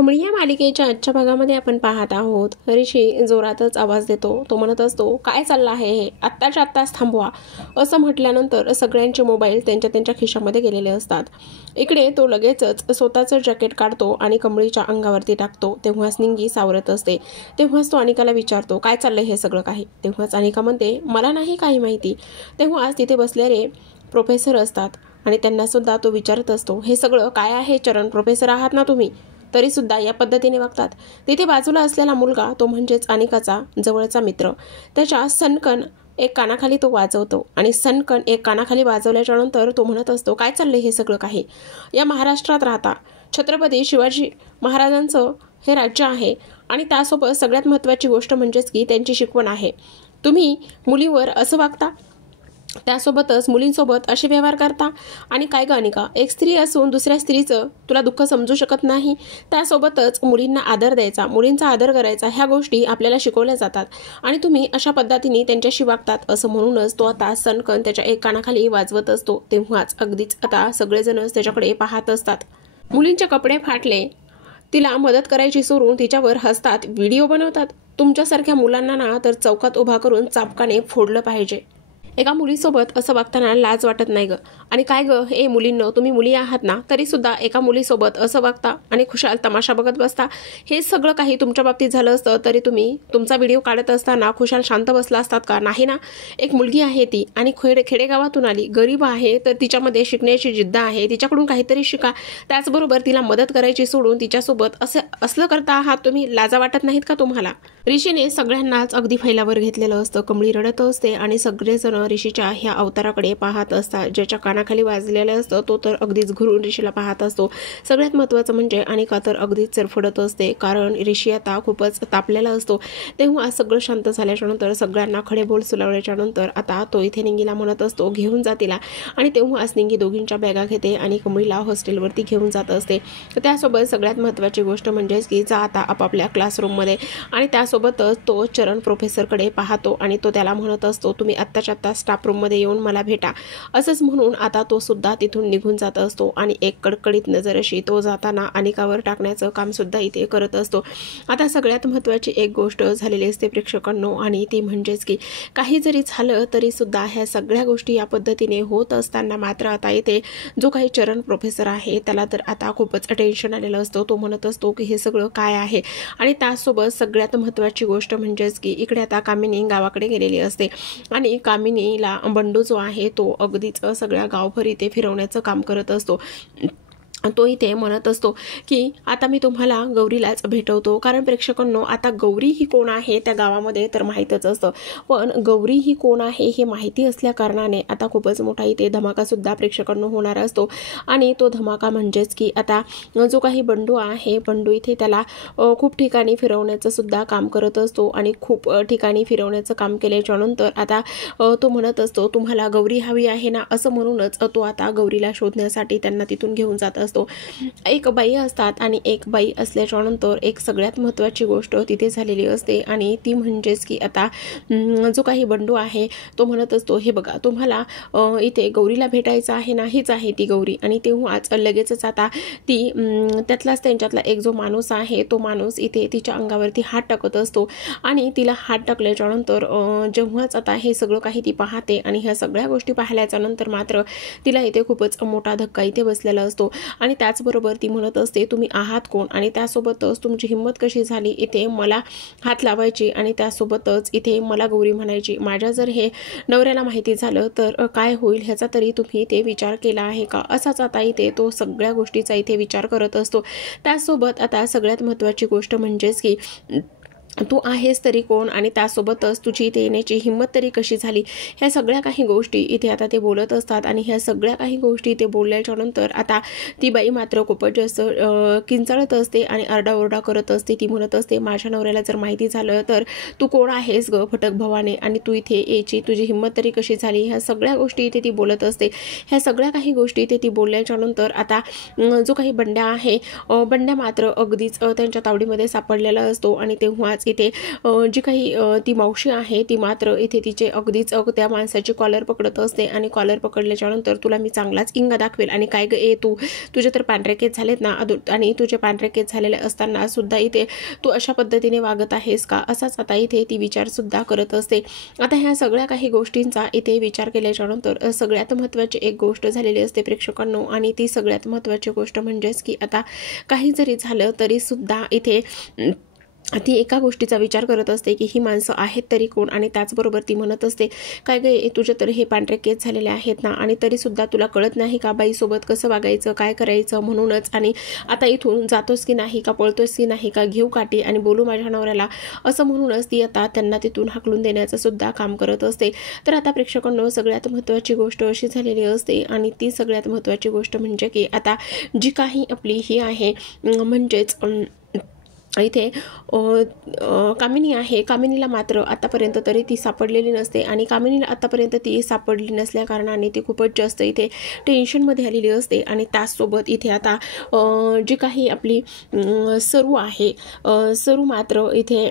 कमळी या मालिकेच्या आजच्या भागामध्ये आपण पाहत आहोत ऋषी जोरातच आवाज देतो. तो म्हणत असतो, काय चाललं आहे हे, आत्ताच्या आत्ताच थांबवा. असं म्हटल्यानंतर सगळ्यांचे मोबाईल त्यांच्या त्यांच्या खिशामध्ये गेलेले असतात. इकडे तो लगेचच स्वतःचं जॅकेट काढतो आणि कमळीच्या अंगावरती टाकतो. तेव्हाच निंगी सावरत असते. तेव्हाच तो अनिकाला विचारतो, काय चाललंय हे सगळं काही. तेव्हाच अनिका म्हणते, मला नाही काही माहिती. तेव्हाच तिथे बसलेले प्रोफेसर असतात आणि त्यांना सुद्धा तो विचारत असतो, हे सगळं काय आहे चरण, प्रोफेसर आहात ना तुम्ही, तरी सुद्धा या पद्धतीने वागतात. तिथे बाजूला असलेला मुलगा, तो म्हणजेच अनिकाचा जवळचा मित्र, त्याच्या सनकन एक कानाखाली तो वाजवतो आणि सनकन एक कानाखाली वाजवल्याच्या नंतर तो म्हणत असतो, काय चाललंय हे सगळं काही. या महाराष्ट्रात राहता छत्रपती शिवाजी महाराजांचं हे राज्य आहे आणि त्यासोबत सगळ्यात महत्त्वाची गोष्ट म्हणजेच की त्यांची शिकवण आहे. तुम्ही मुलीवर असं वागता, त्यासोबतच मुलींसोबत असे व्यवहार करता. आणि काय ग अनिका, एक स्त्री असून दुसऱ्या स्त्रीचं तुला दुःख समजू शकत नाही. त्यासोबतच मुलींना आदर द्यायचा, मुलींचा आदर करायचा, ह्या गोष्टी आपल्याला शिकवल्या जातात आणि तुम्ही अशा पद्धतीने त्यांच्याशी वागतात. असं म्हणूनच तो आता सनकन त्याच्या एक कानाखाली वाजवत असतो. तेव्हाच अगदीच आता सगळेजणच त्याच्याकडे पाहत असतात. मुलींचे कपडे फाटले, तिला मदत करायची सोडून तिच्यावर हसतात, व्हिडिओ बनवतात. तुमच्यासारख्या मुलांना ना तर चौकात उभा करून चापकाने फोडलं पाहिजे. एका मुलीसोबत असं वागताना लाज वाटत नाही ग. आणि काय ग हे मुलींनो, तुम्ही मुली आहात ना, तरी सुद्धा एका मुलीसोबत असं वागता आणि खुशाल तमाशा बघत बसता. हे सगळं काही तुमच्या बाबतीत झालं असतं तरी तुम्ही तुमचा व्हिडिओ काढत असताना खुशाल शांत बसला असतात का? नाही ना. एक मुलगी आहे ती आणि खेडेगावातून आली, गरीब आहे, तर तिच्यामध्ये शिकण्याची जिद्द आहे, तिच्याकडून काहीतरी शिका. त्याचबरोबर तिला मदत करायची सोडून तिच्यासोबत असलं करता आहात तुम्ही. लाजा वाटत नाहीत का तुम्हाला? ऋषीने सगळ्यांनाच अगदी फैलावर घेतलेलं असतं. कमळी रडत असते आणि सगळेजण ऋषीच्या ह्या अवताराकडे पाहत असतात. ज्याच्या कानाखाली वाजलेलं असतं तो तर अगदीच घुरून ऋषीला पाहत असतो. सगळ्यात महत्त्वाचं म्हणजे अनिका तर अगदीच चरफडत असते, कारण ऋषी आता खूपच तापलेला असतो. तेव्हा सगळं शांत झाल्याच्या नंतर, सगळ्यांना खडेबोल सुलावल्याच्या नंतर आता तो इथे निंगीला म्हणत असतो, घेऊन जा तिला. आणि तेव्हाच निंगी दोघींच्या बॅगा घेते आणि कमळीला हॉस्टेलवरती घेऊन जात असते. त्यासोबत सगळ्यात महत्त्वाची गोष्ट म्हणजेच की जा आता आपापल्या क्लासरूममध्ये. आणि त्यासोबतच तो चरण प्रोफेसरकडे पाहतो आणि तो त्याला म्हणत असतो, तुम्ही आत्ताच्या आत्ता स्टाफ रूममध्ये येऊन मला भेटा. असंच म्हणून आता तो सुद्धा तिथून निघून जात असतो आणि एक कडकडीत नजर अशी तो जाताना अनिकावर टाकण्याचं काम सुद्धा इथे करत असतो. आता सगळ्यात महत्त्वाची एक गोष्ट झालेली असते प्रेक्षकांनो, आणि ती म्हणजेच की काही जरी झालं तरी सुद्धा ह्या सगळ्या गोष्टी या पद्धतीने होत असताना मात्र आता इथे जो काही चरण प्रोफेसर आहे त्याला तर आता खूपच टेन्शन आलेलं असतं. तो म्हणत असतो की हे सगळं काय आहे. आणि त्यासोबत सगळ्यात महत्त्वाची गोष्ट म्हणजेच की इकडे आता कामिनी गावाकडे गेलेली असते आणि कामिनीला बंडू जो आहे तो अगदीच सगळ्या गावभर इथे फिरवण्याचं काम करत असतो. तो इथे म्हणत असतो की आता मी तुम्हाला गौरीलाच भेटवतो, कारण प्रेक्षकांनो आता गौरी ही कोण आहे त्या गावामध्ये तर माहीतच असतं, पण गौरी ही कोण आहे हे माहिती असल्या कारणाने आता खूपच मोठा इथे धमाकासुद्धा प्रेक्षकांनो होणार असतो. आणि तो धमाका म्हणजेच की आता जो काही बंडू आहे, बंडू इथे त्याला खूप ठिकाणी फिरवण्याचं सुद्धा काम करत असतो आणि खूप ठिकाणी फिरवण्याचं काम केल्याच्या नंतर आता तो म्हणत असतो, तुम्हाला गौरी हवी आहे ना, असं म्हणूनच तो आता गौरीला शोधण्यासाठी त्यांना तिथून घेऊन जात असतो. एक बाई असतात आणि एक बाई असल्याच्या नंतर एक सगळ्यात महत्त्वाची गोष्ट तिथे झालेली असते आणि ती म्हणजेच की आता जो काही बंडू आहे तो म्हणत असतो, हे बघा तुम्हाला इथे गौरीला भेटायचं आहे ना, हीच आहे ती गौरी. आणि तेव्हाच लगेचच आता ती त्यातलाच त्यांच्यातला एक जो माणूस आहे तो माणूस इथे तिच्या अंगावरती हात टाकत असतो आणि तिला हात टाकल्याच्या नंतर जेव्हाच आता हे सगळं काही ती पाहते आणि ह्या सगळ्या गोष्टी पाहिल्याच्या नंतर मात्र तिला इथे खूपच मोठा धक्का इथे बसलेला असतो. आणि त्याचबरोबर ती म्हणत असते, तुम्ही आहात कोण आणि त्यासोबतच तुमची हिंमत कशी झाली इथे मला हात लावायची आणि त्यासोबतच इथे मला गौरी म्हणायची. माझ्या जर हे नवऱ्याला माहिती झालं तर काय होईल ह्याचा तरी तुम्ही ते विचार केला आहे का? असाच आता इथे तो सगळ्या गोष्टीचा इथे विचार करत असतो. त्यासोबत आता सगळ्यात महत्त्वाची गोष्ट म्हणजेच की तू आहेस तरी कोण आणि त्यासोबतच तुझी इथे येण्याची हिंमत तरी कशी झाली, ह्या सगळ्या काही गोष्टी इथे आता ते बोलत असतात. आणि ह्या सगळ्या काही गोष्टी ते बोलल्याच्या नंतर आता ती बाई मात्र खूपच जास्त किंचाळत असते आणि आरडाओरडा करत असते. ती म्हणत असते, माझ्या नवऱ्याला जर माहिती झालं तर तू कोण आहेस ग फटक भवाने, आणि तू इथे यायची तुझी हिंमत तरी कशी झाली, ह्या सगळ्या गोष्टी इथे ती बोलत असते. ह्या सगळ्या काही गोष्टी इथे ती बोलल्याच्या नंतर आता जो काही बंड्या आहे, बंड्या मात्र अगदीच त्यांच्या तावडीमध्ये सापडलेला असतो. आणि तेव्हाच तेवढ्याच इथे जी काही ती मावशी आहे ती मात्र इथे तिचे अगदीच त्या माणसाची कॉलर पकडत असते आणि कॉलर पकडल्याच्या नंतर तुला मी चांगलाच इंगा दाखवेल आणि काय ग तुझे तर पांढरे केस झालेत ना आणि तुझे पांढरे केस झालेले असताना सुद्धा इथे तू अशा पद्धतीने वागत आहेस का असाच आता इथे ती विचार सुद्धा करत असते। आता ह्या सगळ्या काही गोष्टींचा इथे विचार केल्याच्या नंतर सगळ्यात महत्त्वाची एक गोष्ट झालेली असते प्रेक्षकांनो आणि ती सगळ्यात महत्त्वाची गोष्ट म्हणजेच की आता काही जरी झालं तरी सुद्धा इथे ती एका गोष्टीचा विचार करत असते की ही माणसं आहेत तरी कोण आणि त्याचबरोबर ती म्हणत असते काय गे तुझे तर हे पांढरे केस झालेले आहेत ना आणि तरीसुद्धा तुला कळत नाही का बाईसोबत कसं वागायचं काय करायचं म्हणूनच आणि आता इथून जातोस की नाही का पळतोस की नाही का घेऊ काठी आणि बोलू माझ्या नवऱ्याला असं म्हणूनच ती आता त्यांना तिथून हाकलून देण्याचं सुद्धा काम करत असते। तर आता प्रेक्षकांनो सगळ्यात महत्त्वाची गोष्ट अशी झालेली असते आणि ती सगळ्यात महत्त्वाची गोष्ट म्हणजे की आता जी काही आपली ही आहे म्हणजेच इथे कामिनी आहे कामिनीला मात्र आतापर्यंत तरी ती सापडलेली नसते आणि कामिनीला आतापर्यंत ती सापडली नसल्या कारणाने ती खूपच जास्त इथे टेन्शनमध्ये आलेली असते आणि त्याचसोबत इथे आता जी काही आपली सरू आहे सरू मात्र इथे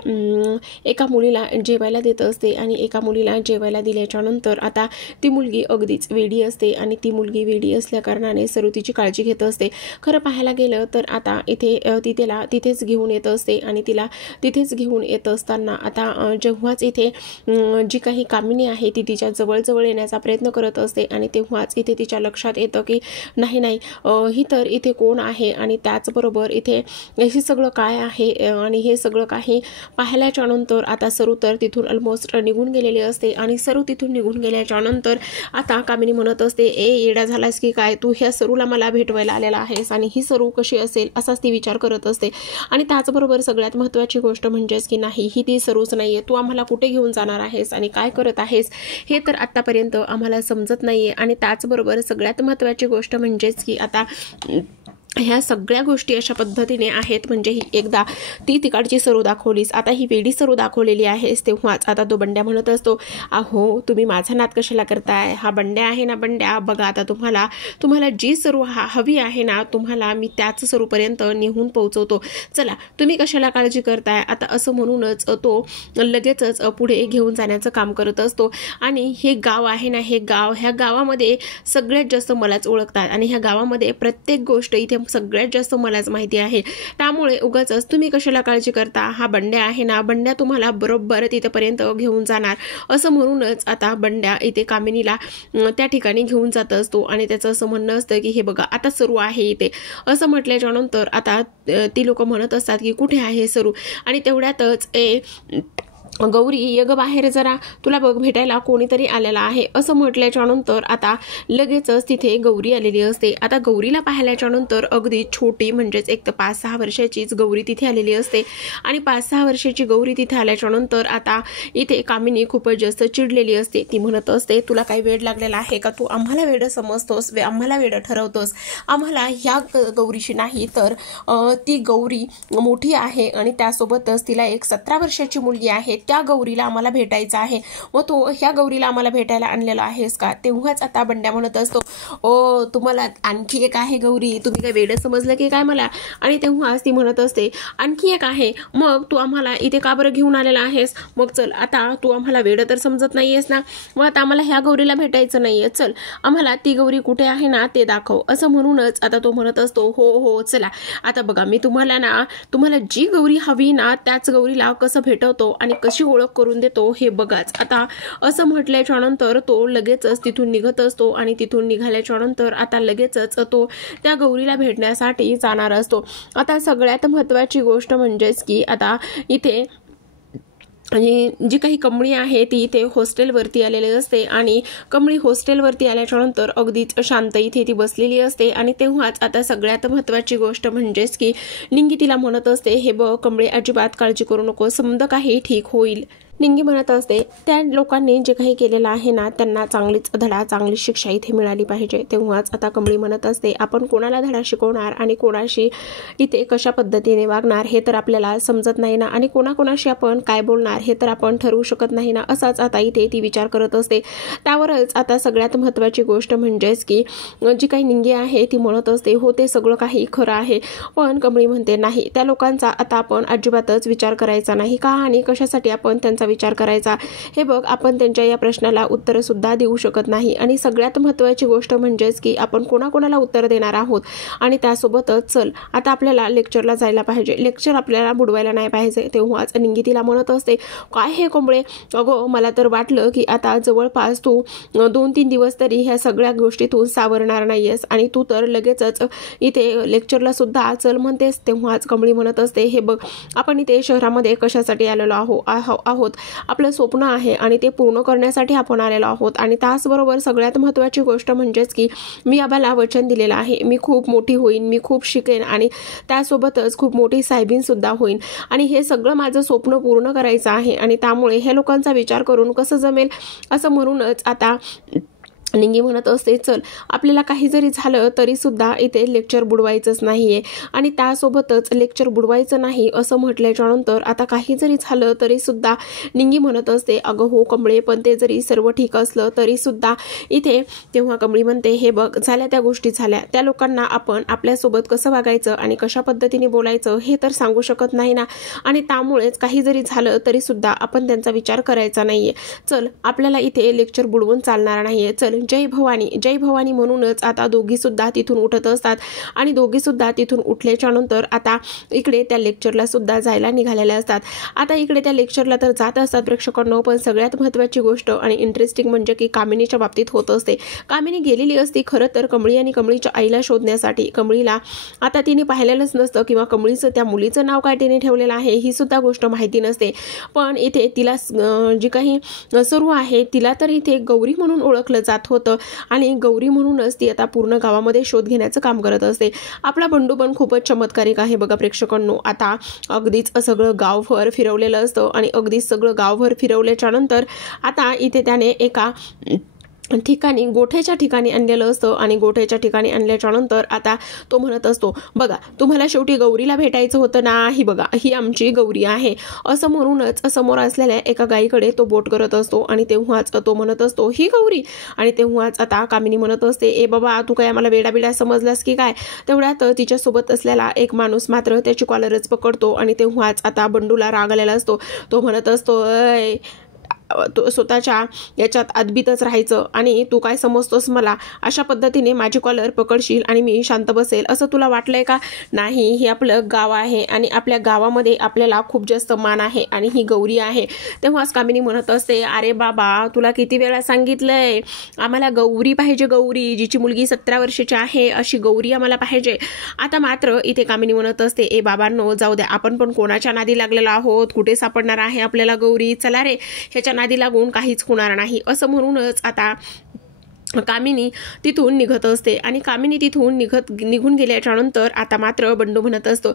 एका मुलीला जेवायला देत असते आणि एका मुलीला जेवायला दिल्याच्या नंतर आता ती मुलगी अगदीच वेडी असते आणि ती मुलगी वेडी असल्या कारणाने सरू तिची काळजी घेत असते। खरं पाहायला गेलं तर आता इथे ती त्याला तिथेच घेऊन येत असते आणि तिला तिथेच घेऊन येत असताना आता जेव्हाच इथे जी काही कामिनी आहे ती तिच्या जवळ येण्याचा प्रयत्न करत असते आणि तेव्हाच इथे तिच्या लक्षात येतं की नाही ही तर इथे कोण आहे आणि त्याचबरोबर इथे हे सगळं काय आहे आणि हे सगळं काही पाहिल्याच्या नंतर आता सरू तर तिथून ऑलमोस्ट निघून गेलेली असते आणि सरू तिथून निघून गेल्याच्या नंतर आता कामिनी म्हणत असते येडा झालास की काय तू ह्या सरूला मला भेटवायला आलेला आहेस आणि ही सरू कशी असेल असाच ती विचार करत असते आणि त्याचबरोबर सगळ्यात महत्त्वाची गोष्ट म्हणजेच की नाही ही ती सरूच नाहीये तू आम्हाला कुठे घेऊन जाणार आहेस आणि काय करत आहेस हे तर आतापर्यंत आम्हाला समजत नाहीये आणि त्याचबरोबर सगळ्यात महत्त्वाची गोष्ट म्हणजेच की आता ह्या सगळ्या गोष्टी अशा पद्धतीने आहेत म्हणजे एकदा ती तिकडची सरू दाखवलीस आता ही वेडी सरू दाखवलेली आहेस तेव्हाच आता तो बंड्या म्हणत असतो अहो तुम्ही माझा नाद कशाला करताय हा बंड्या आहे ना बंड्या बघा आता तुम्हाला जी सरू हवी आहे ना तुम्हाला मी त्याच सरूपर्यंत नेहून पोहोचवतो चला तुम्ही कशाला काळजी करताय आता असं म्हणूनच तो लगेचच पुढे घेऊन जाण्याचं काम करत असतो आणि हे गाव आहे ना ह्या गावामध्ये सगळ्यात जास्त मलाच ओळखतात आणि ह्या गावामध्ये प्रत्येक गोष्ट इथे सगळ्यात जास्त मलाच माहिती आहे त्यामुळे उगाचच तुम्ही कशाला काळजी करता हा बंड्या आहे ना बंड्या तुम्हाला बरोबर तिथपर्यंत घेऊन जाणार असं म्हणूनच आता बंड्या इथे कामिनीला त्या ठिकाणी घेऊन जात असतो आणि त्याचं असं म्हणणं असतं की हे बघा आता सरू आहे इथे असं म्हटल्याच्या नंतर आता ती लोक म्हणत असतात की कुठे आहे सरू आणि तेवढ्यातच गौरी ये ग बाहेर जरा तुला बघ भेटायला कोणीतरी आलेला आहे असं म्हटल्याच्या नंतर आता लगेचच तिथे गौरी आलेली असते। आता गौरीला पाहिल्याच्या नंतर अगदी छोटी म्हणजेच एक तर 5-6 वर्षाचीच गौरी तिथे आलेली असते आणि 5-6 वर्षाची गौरी तिथे आल्याच्या नंतर आता इथे कामिनी खूपच जास्त चिडलेली असते ती म्हणत असते तुला काही वेळ लागलेला आहे का तू आम्हाला वेड समजतोस आम्हाला वेड ठरवतोस आम्हाला ह्या गौरीशी नाही तर ती गौरी मोठी आहे आणि त्यासोबतच तिला एक 17 वर्षाची मुलगी आहे त्या गौरीला आम्हाला भेटायचं आहे व तो ह्या गौरीला आम्हाला भेटायला आणलेला आहेस का तेव्हाच आता बंड्या म्हणत असतो ओ तुम्हाला आणखी एक आहे गौरी तुम्ही काय वेड समजलं की काय मला आणि तेव्हाच ती म्हणत असते आणखी एक आहे मग तू आम्हाला इथे का बरं घेऊन आलेला आहेस मग चल आता तू आम्हाला वेड तर समजत नाहीयेस ना मग आता आम्हाला ह्या गौरीला भेटायचं नाहीये चल आम्हाला ती गौरी कुठे आहे ना ते दाखव असं म्हणूनच आता तो म्हणत असतो हो चला आता बघा मी तुम्हाला जी गौरी हवी ना त्याच गौरीला कसं भेटवतो आणि कशी ओळख करून देतो हे बघाच आता असं म्हटल्याच्या नंतर तो लगेचच तिथून निघत असतो आणि तिथून निघाल्याच्या नंतर आता लगेचच तो त्या गौरीला भेटण्यासाठी जाणार असतो। आता सगळ्यात महत्त्वाची गोष्ट म्हणजेच की आता इथे आणि जी काही कमळी आहे ती इथे हॉस्टेलवरती आलेली असते आणि कमळी हॉस्टेलवरती आल्याच्या नंतर अगदीच शांत इथे ती बसलेली असते आणि तेव्हाच आता सगळ्यात महत्त्वाची गोष्ट म्हणजेच की निंगी तिला म्हणत असते हे बघ कमळी अजिबात काळजी करू नको समजा काही ठीक होईल निंगी म्हणत असते त्या लोकांनी जे काही केलेलं आहे ना त्यांना चांगलीच धडा चांगली शिक्षा इथे मिळाली पाहिजे। तेव्हाच आता कमळी म्हणत असते आपण कोणाला धडा शिकवणार आणि कोणाशी इथे कशा पद्धतीने वागणार हे तर आपल्याला समजत नाही ना, आणि कोणाकोणाशी आपण काय बोलणार हे तर आपण ठरवू शकत नाही ना, असाच आता इथे ती विचार करत असते। त्यावरच आता सगळ्यात महत्त्वाची गोष्ट म्हणजेच की जी काही निंगी आहे ती म्हणत असते हो ते सगळं काही खरं आहे, पण कमळी म्हणते नाही त्या लोकांचा आता आपण अजिबातच विचार करायचा नाही का आणि कशासाठी आपण त्यांचा विचार करायचा। हे बघ आपण त्यांच्या या प्रश्नाला उत्तर सुद्धा देऊ शकत नाही, आणि सगळ्यात महत्त्वाची गोष्ट म्हणजेच की आपण कोणाकोणाला उत्तर देणार आहोत। आणि त्यासोबतच चल आता आपल्याला लेक्चरला जायला पाहिजे, लेक्चर आपल्याला बुडवायला नाही पाहिजे। तेव्हाच निंगी तिला म्हणत असते काय हे कोंबळे, अगो मला तर वाटलं की आता जवळपास तू 2-3 दिवस तरी ह्या सगळ्या गोष्टीतून सावरणार नाहीयेस आणि तू तर लगेचच इथे लेक्चरला सुद्धा चल म्हणतेस। तेव्हाच कमळी म्हणत असते हे बघ आपण इथे शहरामध्ये कशासाठी आलेलो आहोत, आपलं स्वप्न आहे आणि ते पूर्ण करण्यासाठी आपण आलेलो आहोत। आणि त्याचबरोबर सगळ्यात महत्त्वाची गोष्ट म्हणजेच की मी आबाला वचन दिलेलं आहे मी खूप मोठी होईन, मी खूप शिकेन आणि त्यासोबतच खूप मोठी साहेबीन सुद्धा होईन, आणि हे सगळं माझं स्वप्न पूर्ण करायचं आहे आणि त्यामुळे हे लोकांचा विचार करून कसं जमेल असं म्हणूनच आता निंगी म्हणत असते चल आपल्याला काही जरी झालं तरी सुद्धा इथे लेक्चर बुडवायचंच नाहीये। आणि त्यासोबतच लेक्चर बुडवायचं नाही असं म्हटल्याच्या नंतर आता काही जरी झालं तरी सुद्धा निंगी म्हणत असते अगं हो कमळे पण ते जरी सर्व ठीक असलं तरी सुद्धा इथे। तेव्हा कमळी म्हणते हे बघ झाल्या त्या गोष्टी झाल्या, त्या लोकांना आपण आपल्यासोबत कसं वागायचं आणि कशा पद्धतीने बोलायचं हे तर सांगू शकत नाही ना, आणि त्यामुळेच काही जरी झालं तरी सुद्धा आपण त्यांचा विचार करायचा नाहीये। चल आपल्याला इथे लेक्चर बुडवून चालणार नाहीये, चल जय भवानी म्हणूनच आता दोघी सुद्धा तिथून उठत असतात। आणि दोघी सुद्धा तिथून उठल्याच्या नंतर आता इकडे त्या लेक्चरला सुद्धा जायला निघालेल्या असतात। आता इकडे त्या लेक्चरला तर जात असतात प्रेक्षकांनो, पण सगळ्यात महत्त्वाची गोष्ट आणि इंटरेस्टिंग म्हणजे की कामिनीच्या बाबतीत होत असते। कामिनी गेलेली असती खरं तर कमळी आणि कमळीच्या आईला शोधण्यासाठी। कमळीला आता तिने पाहिलेलंच नसतं किंवा कमळीचं त्या मुलीचं नाव काय तिने ठेवलेलं आहे ही सुद्धा गोष्ट माहिती नसते, पण इथे तिला जी काही सुरू आहे तिला तर इथे गौरी म्हणून ओळखलं जात होतं आणि गौरी म्हणूनच ती आता पूर्ण गावामध्ये शोध घेण्याचं काम करत असते। आपला बंडू पण खूपच चमत्कारिक आहे बघा प्रेक्षकांनो, आता अगदीच सगळं गावभर फिरवलेलं असतं आणि अगदीच सगळं गावभर फिरवल्याच्या नंतर आता इथे त्याने एका ठिकाणी गोठ्याच्या ठिकाणी आणलेलं असतं आणि गोठ्याच्या ठिकाणी आणल्याच्या नंतर आता तो म्हणत असतो बघा तुम्हाला शेवटी गौरीला भेटायचं होतं ना, ही बघा ही आमची गौरी आहे असं म्हणूनच समोर असलेल्या एका गाईकडे तो बोट करत असतो। आणि तेव्हाच तो म्हणत असतो ही गौरी, आणि तेव्हाच आता कामिनी म्हणत असते ए बाबा तू काय आम्हाला वेडा समजलास की काय। तेवढ्यात तिच्यासोबत असलेला एक माणूस मात्र त्याची कॉलरच पकडतो आणि तेव्हाच आता बंडूला राग आलेला असतो। तो म्हणत असतो तो स्वतःच्या याच्यात अद्भुतच राहायचं आणि तू काय समजतोस मला, अशा पद्धतीने माझी कॉलर पकडशील आणि मी शांत बसेल असं तुला वाटलंय का? नाही, हे आपलं गाव आहे आणि आपल्या गावामध्ये आपल्याला खूप जास्त मान आहे आणि ही गौरी आहे। तेव्हाच कामिनी म्हणत असते अरे बाबा तुला किती वेळा सांगितलंय आम्हाला गौरी पाहिजे, गौरी जिची मुलगी 17 वर्षाची आहे अशी गौरी आम्हाला पाहिजे। आता मात्र इथे कामिनी म्हणत असते ए बाबांनो जाऊ द्या, आपण पण कोणाच्या नादी लागलेलो आहोत, कुठे सापडणार आहे आपल्याला गौरी, चला रे ह्याच्या नादी लागून काहीच होणार नाही असं म्हणूनच आता कामिनी तिथून निघत असते। आणि कामिनी तिथून निघून गेल्याच्या नंतर आता मात्र बंडू म्हणत असतो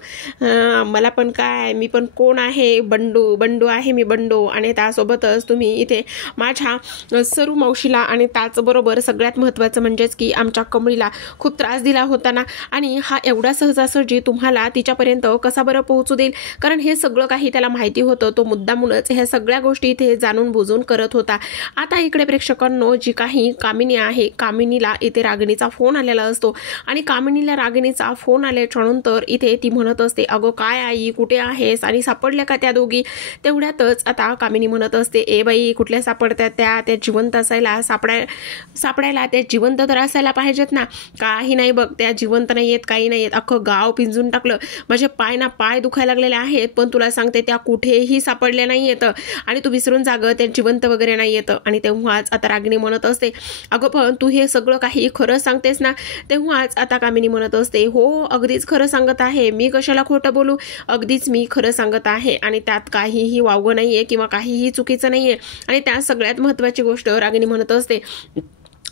मला पण काय, मी पण कोण आहे, बंडू आहे मी बंडू, आणि त्यासोबतच तुम्ही इथे माझ्या सरू मावशीला आणि त्याचबरोबर सगळ्यात महत्त्वाचं म्हणजेच की आमच्या कमळीला खूप त्रास दिला होता ना, आणि हा एवढा सहजासहजी तुम्हाला तिच्यापर्यंत कसा बरं पोहोचू देईल, कारण हे सगळं काही त्याला माहिती होतं, तो मुद्दामूनच ह्या सगळ्या गोष्टी इथे जाणून बुजून करत होता। आता इकडे प्रेक्षकांनो जी काही कामिनी आहे, कामिनीला इथे रागिणीचा फोन आलेला असतो आणि कामिनीला रागिणीचा फोन आल्याच्या नंतर इथे ती म्हणत असते अगो काय आई कुठे आहेस आणि सापडल्या का त्या दोघी। तेवढ्यातच आता कामिनी म्हणत असते ए बाई कुठल्या सापडत्या, त्या जिवंत असायला सापडायला त्या जिवंत तर असायला पाहिजेत ना, काही नाही बघ त्या जिवंत नाही आहेत, काही नाही आहेत, अख्खं गाव पिंजून टाकलं, माझे पाय ना पाय दुखायला लागलेले आहेत, पण तुला सांगते त्या कुठेही सापडल्या नाही येतं आणि तू विसरून जाग त्या जिवंत वगैरे नाही येतं। आणि तेव्हाच आता रागिणी म्हणत असते अगं पण तू हे सगळं काही खरं सांगतेस ना। तेव्हाच आता कामिनी म्हणत असते हो अगदीच खरं सांगत आहे, मी कशाला खोटं बोलू, अगदीच मी खरं सांगत आहे आणि त्यात काहीही वावगं नाहीये किंवा काहीही चुकीचं नाहीये। आणि त्या सगळ्यात महत्त्वाची गोष्ट रागिणी म्हणत असते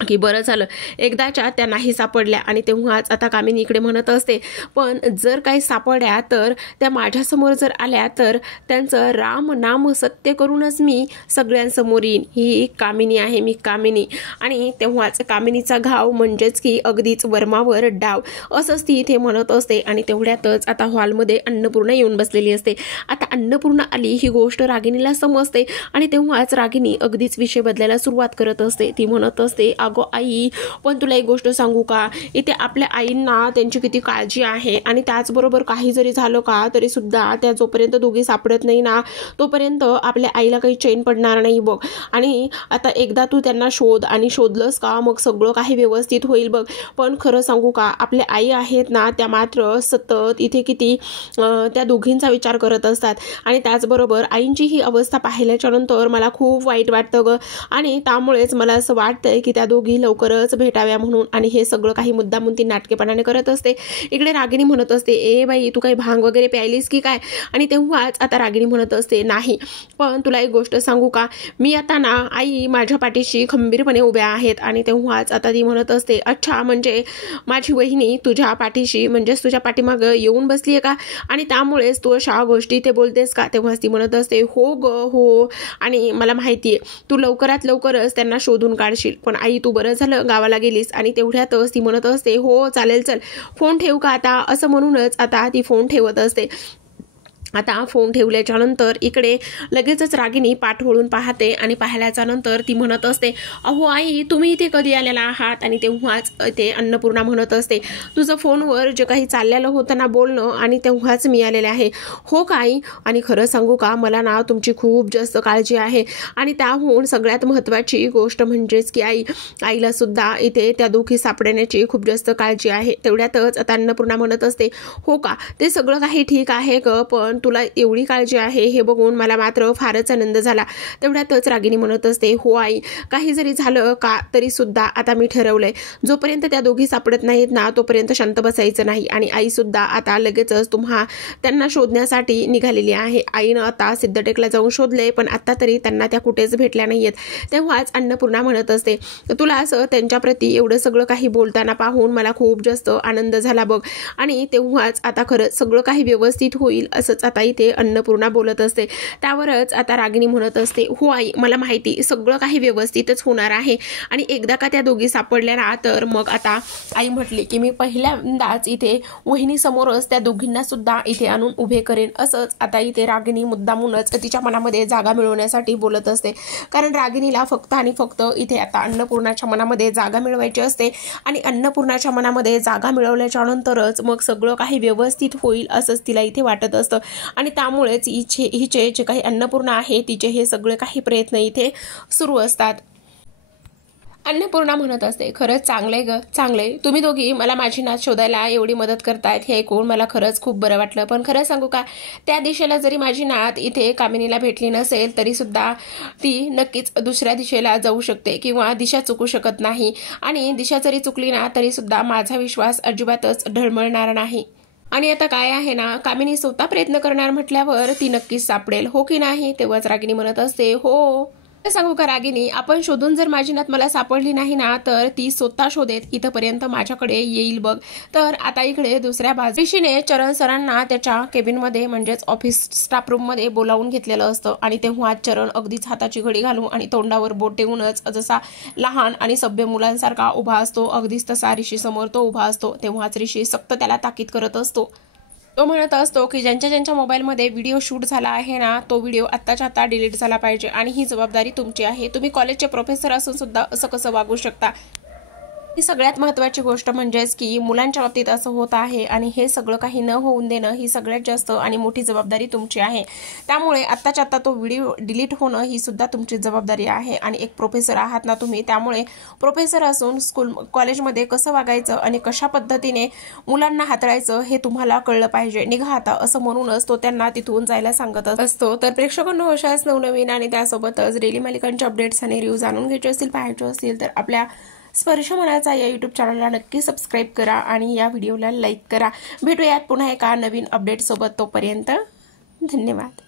की बरं झालं एकदाच्या त्या नाही सापडल्या. आणि तेव्हाच आता कामिनी इकडे म्हणत असते, पण जर काही सापडल्या तर त्या माझ्यासमोर जर आल्या तर त्यांचं राम नाम सत्य करूनच मी सगळ्यांसमोर येईन. ही कामिनी आहे, मी कामिनी. आणि तेव्हाच कामिनीचा घाव म्हणजेच की अगदीच वर्मावर डाव असंच ती इथे म्हणत असते. आणि तेवढ्यातच आता हॉलमध्ये अन्नपूर्णा येऊन बसलेली असते. आता अन्नपूर्णा आली ही गोष्ट रागिणीला समजते. आणि तेव्हाच रागिणी अगदीच विषय बदलायला सुरुवात करत असते. ती म्हणत असते, अगो आई, पण तुला एक गोष्ट सांगू का, इथे आपल्या आईंना त्यांची किती काळजी आहे. आणि त्याचबरोबर काही जरी झालं का तरी सुद्धा त्या जोपर्यंत दोघी सापडत नाही ना तोपर्यंत आपल्या आईला काही चैन पडणार नाही बघ. आणि आता एकदा तू त्यांना शोध आणि शोधलंस का मग सगळं काही व्यवस्थित होईल बघ. पण खरं सांगू का, आपल्या आई आहेत ना त्या मात्र सतत इथे किती त्या दोघींचा विचार करत असतात. आणि त्याचबरोबर आईंची ही अवस्था पाहिल्याच्या नंतर मला खूप वाईट वाटतं ग. आणि त्यामुळेच मला असं वाटतंय की त्या दोघी लवकरच भेटाव्या म्हणून. आणि हे सगळं काही मुद्दामून ती नाटकेपणाने करत असते. इकडे रागिणी म्हणत असते, ए बाई, तू काही भांग वगैरे प्यायलीस की काय. आणि तेव्हाच आता रागिणी म्हणत असते, नाही, पण तुला एक गोष्ट सांगू का, मी आता ना आई माझ्या पाठीशी खंबीरपणे उभ्या आहेत. आणि तेव्हाच आता ती म्हणत असते, अच्छा, म्हणजे माझी वहिनी तुझ्या पाठीशी म्हणजेच तुझ्या पाठीमागं येऊन बसली आहे का, आणि त्यामुळेच तू अशा गोष्टी ते बोलतेस का. तेव्हाच ती म्हणत असते, हो ग हो, आणि मला माहिती आहे तू लवकरात लवकरच त्यांना शोधून काढशील. पण आई, तू बरं झालं गावाला गेलीस. आणि तेवढ्यातच ती म्हणत असते, हो चालेल, चल फोन ठेवू का आता, असं म्हणूनच आता ती फोन ठेवत असते. आता फोन ठेवल्याच्या नंतर इकडे लगेचच रागिणी पाठ वळून पाहते. आणि पाहिल्याच्या नंतर ती म्हणत असते, अहो आई, तुम्ही इथे कधी आलेला आहात. आणि तेव्हाच ते अन्नपूर्णा म्हणत असते, तुझं फोनवर जे काही चाललेलं होतं ना बोलणं, आणि तेव्हाच मी आलेले आहे. हो का आई, आणि खरं सांगू का, मला ना तुमची खूप जास्त काळजी आहे. आणि त्याहून सगळ्यात महत्त्वाची गोष्ट म्हणजेच की आईला सुद्धा इथे त्या दोघी सापडण्याची खूप जास्त काळजी आहे. तेवढ्यातच आता अन्नपूर्णा म्हणत असते, हो का, ते सगळं काही ठीक आहे ग, पण तुला एवढी काळजी आहे हे बघून मला मात्र फारच आनंद झाला. तेवढ्यातच रागिणी म्हणत असते, हो आई, काही जरी झालं का तरी सुद्धा आता मी ठरवलंय, जोपर्यंत त्या दोघी सापडत नाहीत ना तोपर्यंत शांत बसायचं नाही. आणि आई सुद्धा आता लगेचच त्यांना शोधण्यासाठी निघालेली आहे. आईनं आता सिद्धटेकला जाऊन शोधले, पण आता तरी त्यांना त्या कुठेच भेटल्या नाहीयेत. तेव्हाच अन्नपूर्णा म्हणत असते, तुला असं त्यांच्याप्रती एवढं सगळं काही बोलताना पाहून मला खूप जास्त आनंद झाला बघ. आणि तेव्हाच आता खरंच सगळं काही व्यवस्थित होईल असंच आता इथे अन्नपूर्णा बोलत असते. त्यावरच आता रागिणी म्हणत असते, हो आई, मला माहिती सगळं काही व्यवस्थितच होणार आहे. आणि एकदा का त्या दोघी सापडल्या ना तर मग आता आई म्हटली की मी पहिल्यांदाच इथे वहिनी समोरच त्या दोघींना सुद्धा इथे आणून उभे करेन. असंच आता इथे रागिणी मुद्दामूनच तिच्या मनामध्ये जागा मिळवण्यासाठी बोलत असते. कारण रागिणीला फक्त आणि फक्त इथे आता अन्नपूर्णाच्या मनामध्ये जागा मिळवायची असते. आणि अन्नपूर्णाच्या मनामध्ये जागा मिळवल्याच्या नंतरच मग सगळं काही व्यवस्थित होईल असंच तिला इथे वाटत असतं. आणि त्यामुळेच हिचे जे काही अन्नपूर्णा आहे तिचे हे सगळे काही प्रयत्न इथे सुरू असतात. अन्नपूर्णा म्हणत असते, खरंच चांगलंय ग, चांगलंय, तुम्ही दोघी मला माझी नात शोधायला एवढी मदत करतायत हे ऐकून मला खरंच खूप बरं वाटलं. पण खरं सांगू का, त्या दिशेला जरी माझी नात इथे कामिनीला भेटली नसेल तरी सुद्धा ती नक्कीच दुसऱ्या दिशेला जाऊ शकते किंवा दिशा चुकू शकत नाही. आणि दिशा जरी चुकली ना तरी सुद्धा माझा विश्वास अजिबातच ढळमळणार नाही. आणि आता काय आहे ना, कामिनी स्वतः प्रयत्न करणार म्हटल्यावर ती नक्कीच सापडेल, हो की नाही. तेव्हाच रागिणी म्हणत असते, हो सांगू का रागिनी, आपण शोधून जर माझी नात मला सापडली नाही ना तर ती स्वतः शोधेत इथपर्यंत माझ्याकडे येईल बघ. तर आता इकडे दुसऱ्या बाजूने चरण सरांना त्याच्या केबिनमध्ये म्हणजेच ऑफिस स्टाफ रूम मध्ये बोलावून घेतलेलं असतं. आणि तेव्हा चरण अगदीच हाताची घडी घालून आणि तोंडावर बोट ठेवूनच जसा लहान आणि सभ्य मुलांसारखा उभा असतो अगदीच तसा ऋषी समोर तो उभा असतो. तेव्हाच ऋषी सक्त त्याला ताकीद करत असतो. तो म्हणत असतो की ज्यांच्या मोबाईलमध्ये व्हिडिओ शूट झाला आहे ना तो व्हिडिओ आत्ताच्या आत्ता डिलीट झाला पाहिजे. आणि ही जबाबदारी तुमची आहे. तुम्ही कॉलेजचे प्रोफेसर असून सुद्धा असं कसं वागू शकता. ही सगळ्यात महत्त्वाची गोष्ट म्हणजेच की मुलांच्या बाबतीत असं होत आहे आणि हे सगळं काही न होऊन देणं ही सगळ्यात जास्त आणि मोठी जबाबदारी तुमची आहे. त्यामुळे आत्ताच्या आत्ता तो व्हिडिओ डिलीट होणं ही सुद्धा तुमची जबाबदारी आहे. आणि एक प्रोफेसर आहात ना तुम्ही, त्यामुळे प्रोफेसर असून कॉलेजमध्ये कसं वागायचं आणि कशा पद्धतीने मुलांना हाताळायचं हे तुम्हाला कळलं पाहिजे. निघा आता, असं म्हणूनच तो त्यांना तिथून जायला सांगत असतो. तर प्रेक्षकांना अशाच नवनवीन आणि त्यासोबतच डेली मालिकांच्या अपडेट्स आणि रिव्ह्यूज जाणून घ्यायचे असतील, पाहायचे असतील तर आपल्या स्पर्श मनाचा या यूट्यूब चॅनलला नक्की सबस्क्राईब करा आणि या व्हिडिओला लाईक करा. भेटूयात पुन्हा एका नवीन अपडेट सोबत. तोपर्यंत धन्यवाद.